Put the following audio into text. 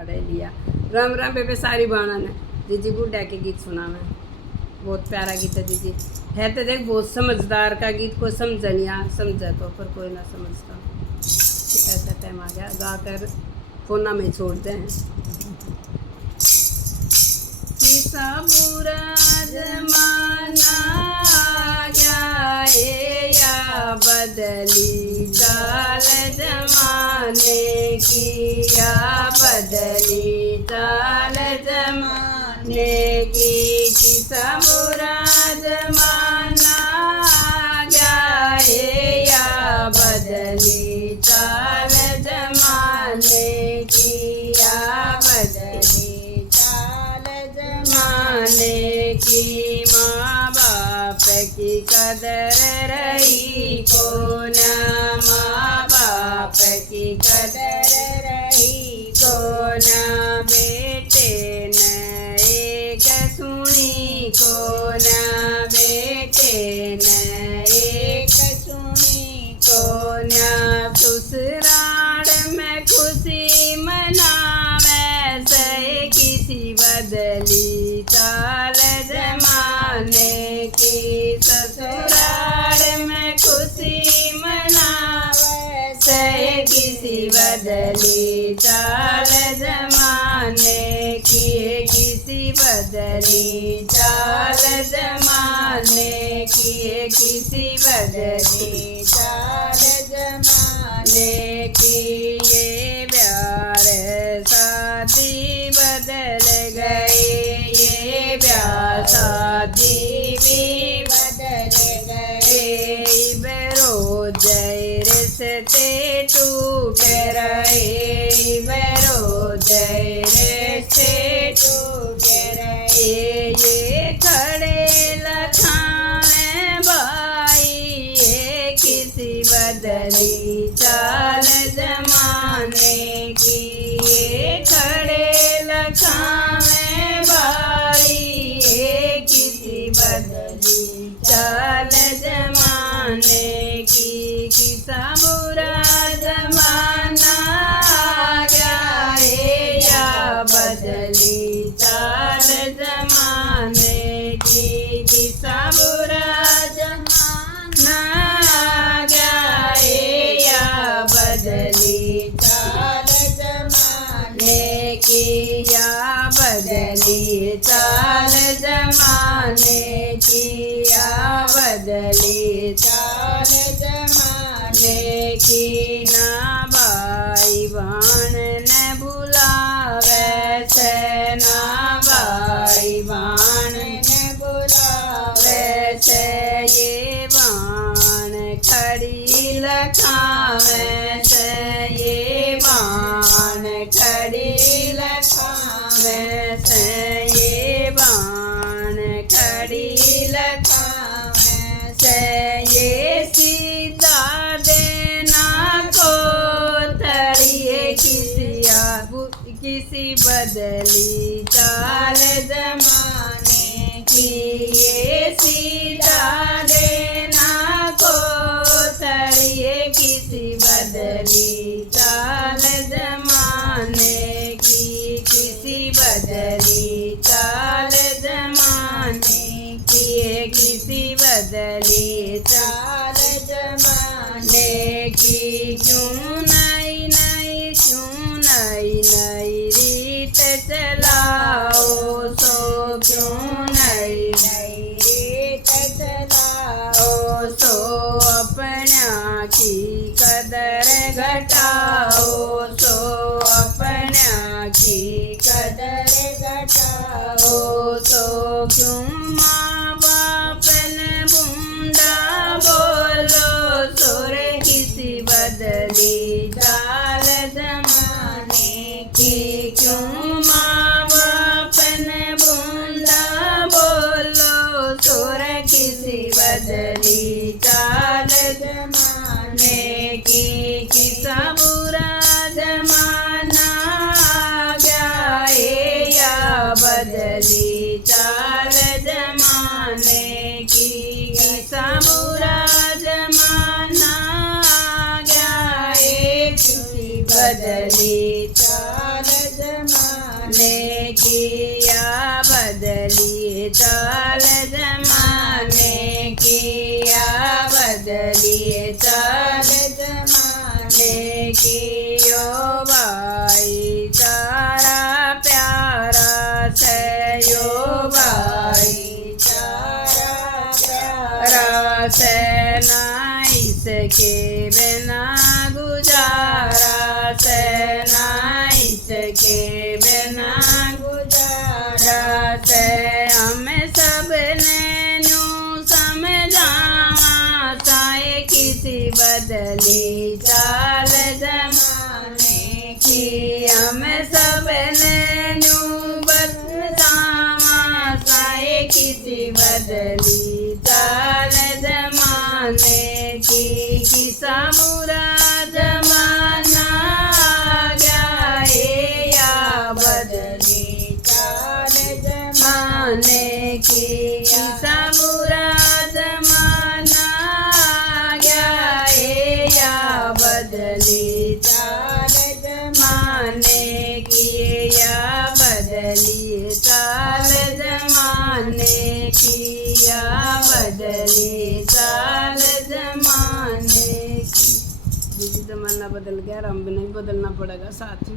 अड़े लिया राम राम बेबे सारी बाणा ने दीदी बुढ़ा के गीत सुना मैं बहुत प्यारा गीत है दीदी है तो देख बहुत समझदार का गीत को समझनिया समझा तो पर कोई ना समझता ऐसा टाइम आ गया गा कर कोना में छोड़ते हैं किसा बुरा जमाना आ गया है या बदली चाल जमाने की या बदली चाल जमाने की किसा बुरा जमाना आ गया है या बदली चाल जमाने की या बदली चाल जमाने की माँ बाप की कदर रही को ना माँ बाप की कदर रही को ना बेटे न एक सुनी को ना बेटे न एक सुनी को ना ससुराल में खुशी मनावे से किसी बदली चाल जमाने की ससुराल में खुशी मनावे से किसी बदली चाल जमाने की किसी बदली चाल जमाने की किसी बदली चाल जमाने की ये प्यार शादी बदल गए ये प्यार शादी भी बदल गए बेरोज रिश्ते टूट रहे बेरोज रिश्ते टूट रहे ये खड़े लखाने भाई ये किसी बदली चाल जमाने की ये खड़े लखाने भाई ये किसी बदली चाल जमाने की किसा बुरा जमाना आ गया है या बदली चाल जमाने की किसा बुरा जमाना आ गया है या बदली चाल जमाने की या बदली चाल जमाने की या बदली चाल जमाने की ना भाई बहन न बुलावे से ना भाई बहन न बुलावे से ये बाण खड़ी लखावे से ये बाण खड़ी लखावे से ये बाण खड़ी लखावे से ये सीधा देना को तड़िए किसी बदली चाल जमाने की ये सीधा देना को तड़िए किसी बदली चाल जमाने की किसी बदली चाल जमाने की किसी बदली चाल जमाने की क्यों नई नई क्यों नई नई रीत चलाओ सो क्यों नई नई रीत चलाओ सो अपना की कदर घटाओ सो अपना की कदर घटाओ सो क्यों माँ बाप ने बूंदा बोलो सोरे किसी बदली चाल जमाने की क्यों माँ बाप ने बूंदा बोलो सोरे किसी बदली चाल जमाने की किसा बुरा जमाना आ गया है या बदली चाल जमाने की किसा बुरा जमाना आ गया है बदली चाल जमा जमाने की या बदली चाल जमाने की या बदली चाल जमाने की यो भाई चारा प्यारा से यो भाई चारा प्यारा से ना इसके बिना गुजारा से ना इसके बिना गुजारा से हमें सबने न्यू समझावा चाहे किसी बदली चाल जमाने की हमें सबने न्यू बदलावा चाहे किसी बदली चाल जमाने की किसा बुरा जमाना आ गया है या बदली चाल जमाने की किसा बुरा जमाना आ गया है या बदली चाल जमाने की या बदली चाल जमाने की या बदली चाल जमाने की। जमाना बदल गया, हम भी नहीं बदलना पड़ेगा साथ में।